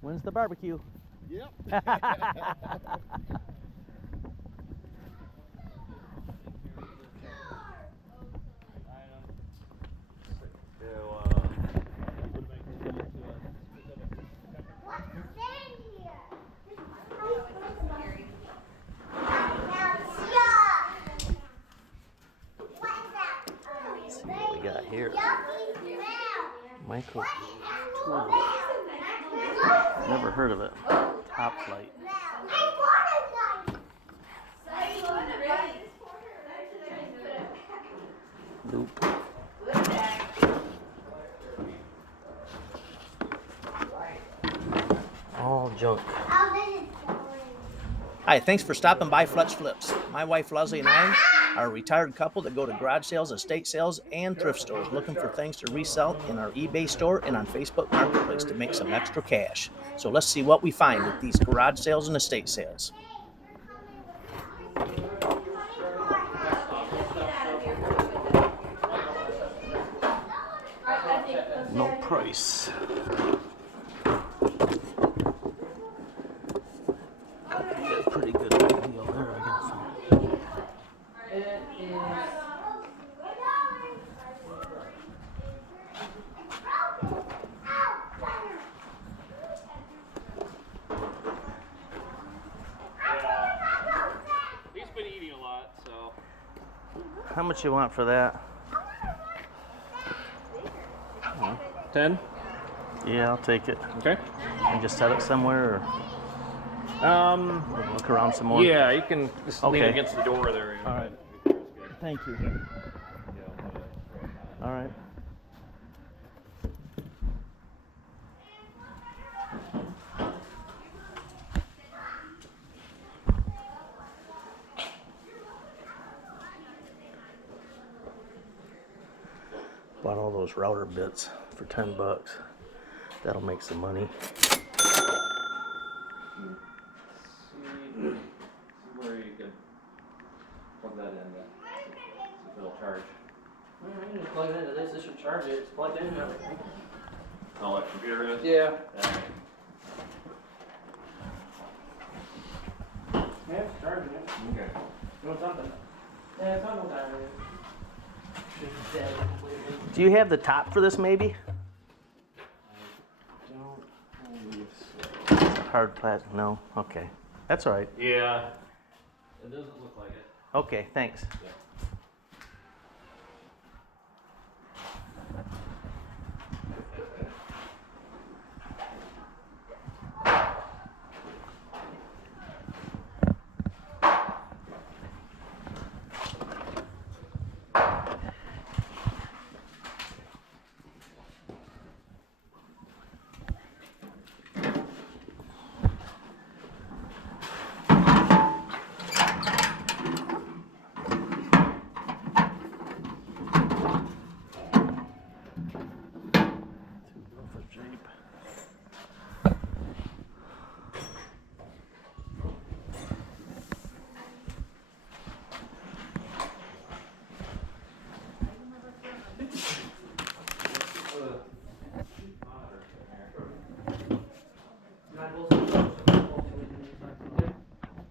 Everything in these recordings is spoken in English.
When's the barbecue? Yep. Let's see what we got here. Micro tool. Never heard of it. Top flight. Loop. All junk. Hi, thanks for stopping by Fletch Flips. My wife Leslie and I are a retired couple that go to garage sales, estate sales, and thrift stores looking for things to resell in our eBay store and on Facebook Marketplace to make some extra cash. So let's see what we find at these garage sales and estate sales. No price. Pretty good deal there, I guess. He's been eating a lot, so. How much you want for that? 10? Yeah, I'll take it. Okay. And just set it somewhere, or look around some more. Yeah, you can just lean Okay. against the door there. All right. Thank you. All right. Bought all those router bits for $10. That'll make some money. Where you can plug that in, if it'll charge. You can plug it into this. This should charge it. It's plugged in and everything. Oh, that computer is? Yeah. Yeah, it's charging it. Okay. Doing something. Yeah, it's on the battery. Do you have the top for this, maybe? I don't believe so. Hard plastic? No. Okay. That's all right. Yeah. It doesn't look like it. Okay. Thanks. Yeah.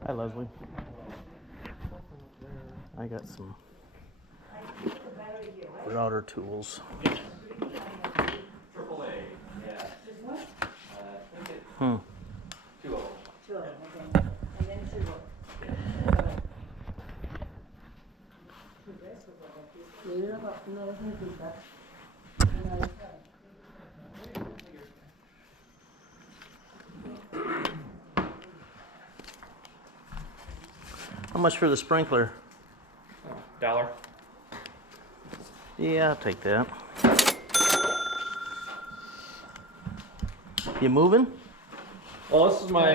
Hi, Leslie. I got some router tools. AAA, yeah. I think it's 2 of them. 2 of them, okay. And then 2 of them. How much for the sprinkler? $1. Yeah, I'll take that. You moving? Well, this is my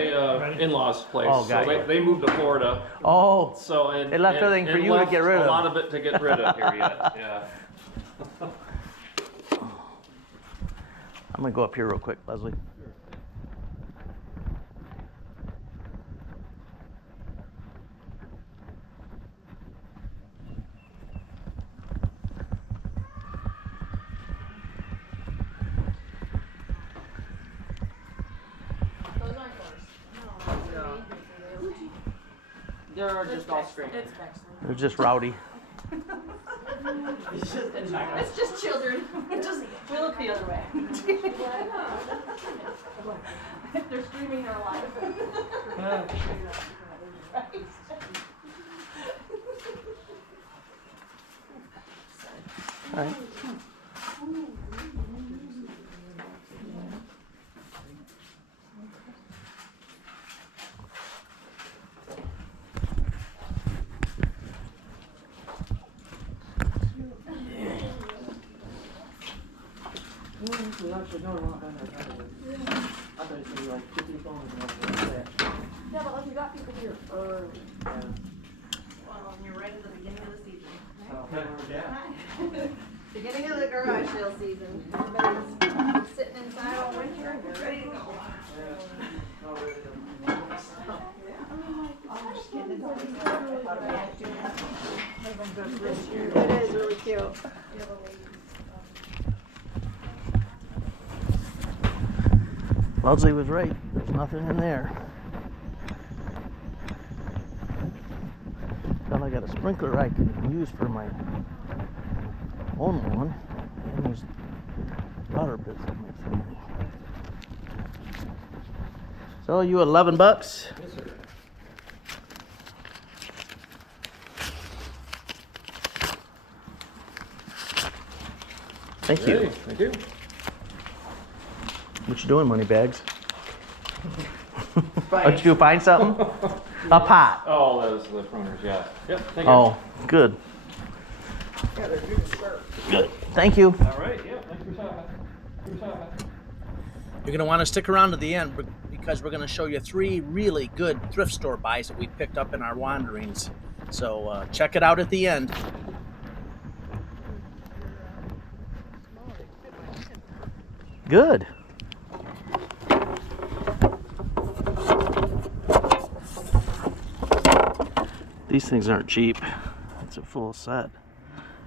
in-laws' place. Oh, got so you. they moved to Florida. Oh, So and They left and- everything for and you to left get rid of. A lot of it to get rid of here yet. Yeah. I'm gonna go up here real quick, Leslie. They're just all straight. It's excellent. They're just rowdy. It's just children. We look the other way. If they're screaming, they're alive. All right. Yeah, but like you got people here early. Well, you're right at the beginning of the season. Beginning of the garage sale season. Everybody's sitting inside all winter and you're ready to go. It is really cute. Leslie was right. There's nothing in there. Well, I got a sprinkler I can use for my own one. And there's water bits in my family. So you $11? Yes, sir. Thank you. Thank you. What you doing, money bags? Did you find something? A pot. Oh, those the pruners, yeah. Yep, thank you. Oh, good. Good. Thank you. All right, yeah, thanks for stopping. You're going to want to stick around to the end because we're going to show you 3 really good thrift store buys that we picked up in our wanderings. So check it out at the end. Good. These things aren't cheap. It's a full set.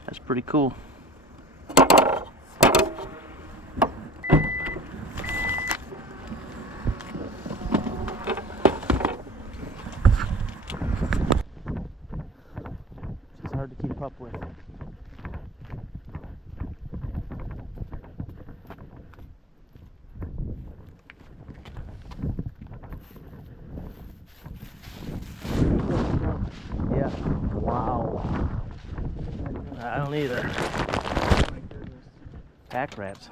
That's pretty cool. It's hard to keep up with. Yeah. Wow. I don't either. Pack rats.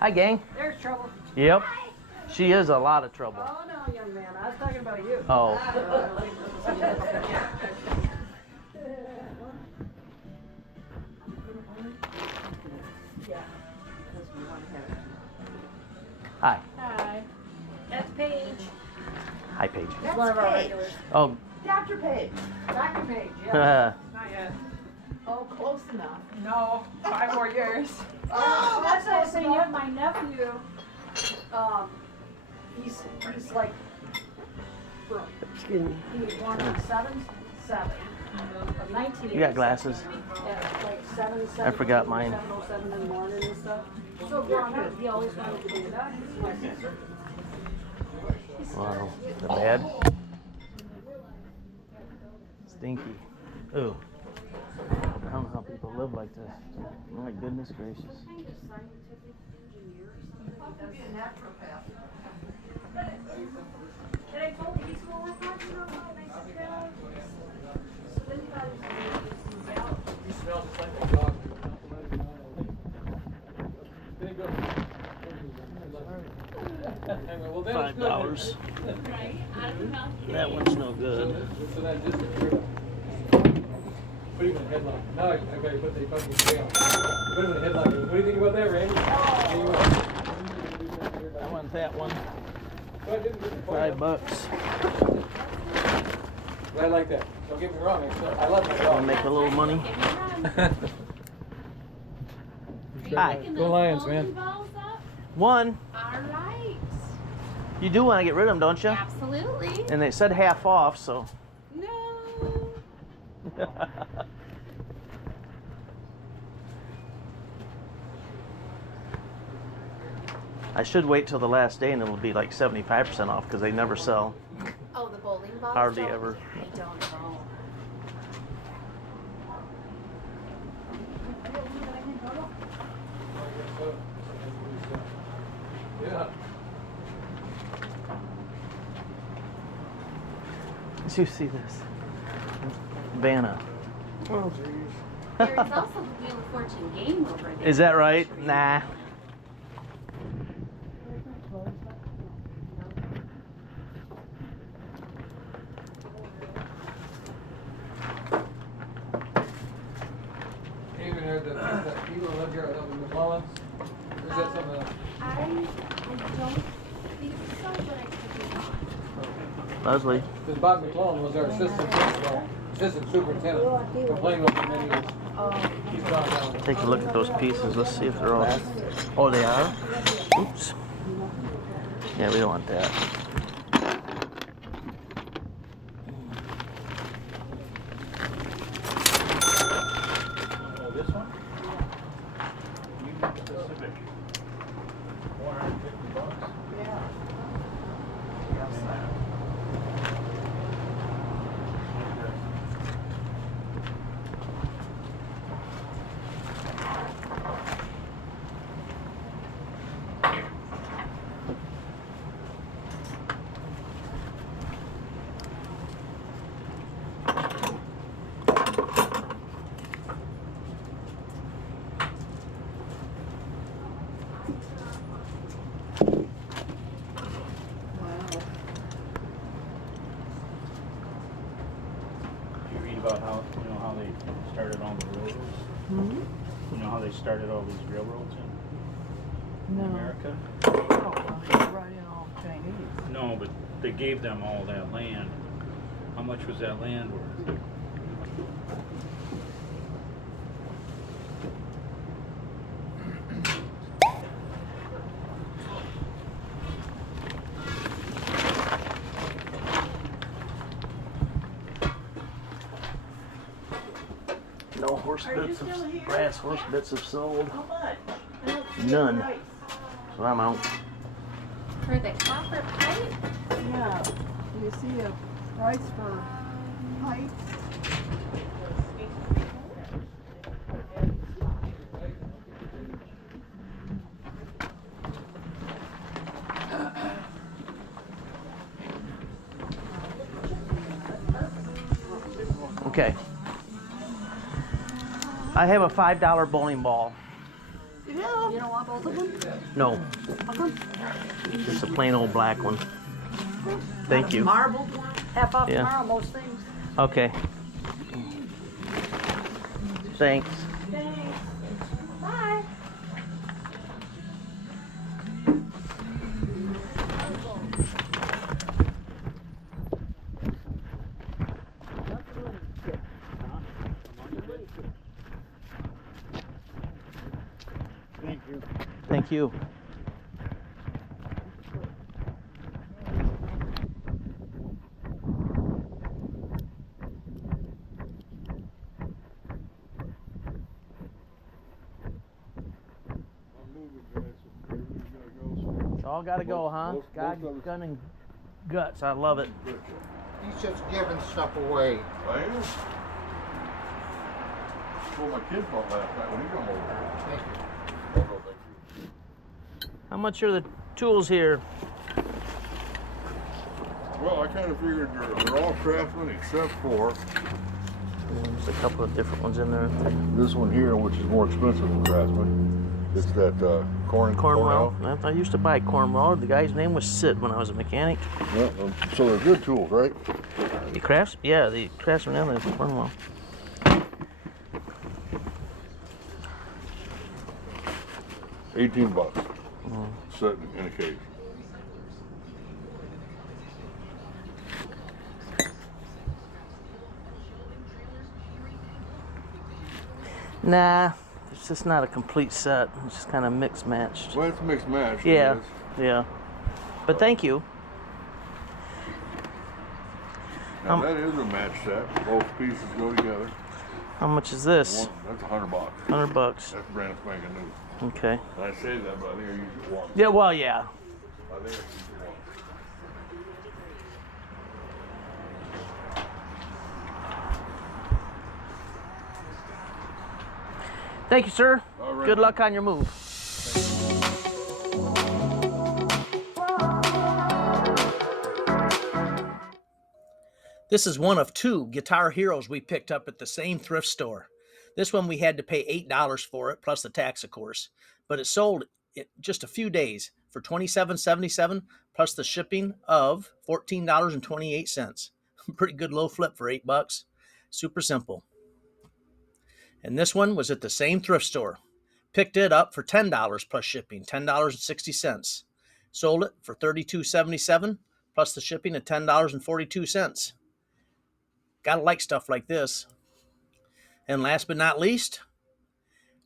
Hi, gang. There's trouble. Yep. She is a lot of trouble. Oh no, young man, I was talking about you. Oh. Hi. Hi. That's Paige. Hi, Paige. That's one of our regulars. Oh. Dr. Paige. Dr. Paige, yeah. Not yet. Oh, close enough. No, 5 more years. Oh, that's what I was saying. You have my nephew. He's like, Excuse me. he was born on 7/7 of 1987. You got glasses? Yeah, like 7/7. I forgot mine. 7:07 in the morning and stuff. So growing up, he always wanted to be a doctor. Wow. Is that bad? Stinky. Ooh. I don't know how people live like this. My goodness gracious. And I told him, he's going to work hard for a while, and I said, yeah. So then he got his out. You smell just like a dog. Anyway, well, that was $5. Right, out of the mouth. That one's no good. So that just put him in a headlock. Now I gotta put the fucking down. Put him in a headlock. What do you think about that, Randy? I want that one. Well, I didn't get the point. $5. But I like that. Don't get me wrong. I love my I'll dog. make a little money. Hi. Go Lions, man. One. All right. You do want to get rid of them, don't you? Absolutely. And they said half off, so. No. I should wait till the last day and it'll be like 75% off because they never sell. Oh, the bowling balls? Hardly don't? ever. I don't know. Yeah. Did you see this? Vanna. Oh, geez. There is also the Wheel of Fortune game over there. Is that right? Nah. Even there, that people live here, that was McClellan's. Or is that some of the? I don't think so, but I could be wrong. Leslie. Because Bob McClellan was our assistant principal, assistant superintendent. Complained with him many years. He's gone down. Take a look at those pieces. Let's see if they're all. Oh, they are? Oops. Yeah, we don't want that. Oh, this one? Union Pacific. $450. You read about how they started on the railroads? Hmm? You know how they started all these railroads in America? Oh, well, right in all Chinese. No, but they gave them all that land. How much was that land worth? No horse bits still of here? brass horse bits have sold. How much? I don't see None. the price. So I'm out. For the copper pipe? Yeah, do you see a price for pipes? Okay. I have a $5 bowling ball. Yeah. You don't want both of them? No, How come? just a plain old black one. Thank you. Marble, half off Yeah. tomorrow, most things. Okay. Thanks. Thanks. Bye. Thank you. Thank you. It's all gotta go, huh? God, gun, and guts. I love it. He's just giving stuff away. I am. Well, my kid bought last night when he come over here. Thank you. Oh, no, thank you. How much are the tools here? Well, I kind of figured they're all craftsmen except for There's a couple of different ones in there. this one here, which is more expensive than craftsman. It's that Cornwell. I used to buy Cornwell. The guy's name was Sid when I was a mechanic. Yeah, so they're good tools, right? The crafts, yeah, the craftsman and the Cornwell. $18 set in a case. Nah, it's just not a complete set. It's just kind of mixed matched. Well, it's mixed match. Yeah, it is. yeah. But thank you. Now that is a match set. Both pieces go together. How much is this? That's $100. $100. $100. That's brand spanking new. Okay. I say that, but I think I used it once. Yeah, well, yeah. I think I used it once. Thank you, sir. All right, Good man. luck on your move. This is one of 2 Guitar Heroes we picked up at the same thrift store. This one we had to pay $8 for it, plus the tax, of course. But it sold in just a few days for $27.77, plus the shipping of $14.28. Pretty good low flip for $8. Super simple. And this one was at the same thrift store. Picked it up for $10 plus shipping, $10.60. Sold it for $32.77, plus the shipping of $10.42. Gotta like stuff like this. And last but not least,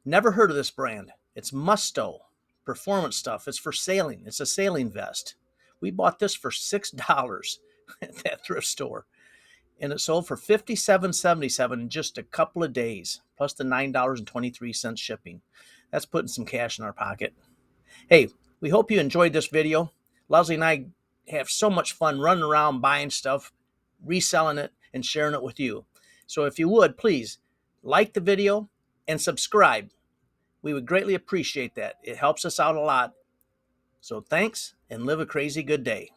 never heard of this brand. It's Musto. Performance stuff. It's for sailing. It's a sailing vest. We bought this for $6 at that thrift store. And it sold for $57.77 in just a couple of days, plus the $9.23 shipping. That's putting some cash in our pocket. Hey, we hope you enjoyed this video. Leslie and I have so much fun running around buying stuff, reselling it, and sharing it with you. So if you would, please like the video and subscribe. We would greatly appreciate that. It helps us out a lot. So thanks, and live a crazy good day.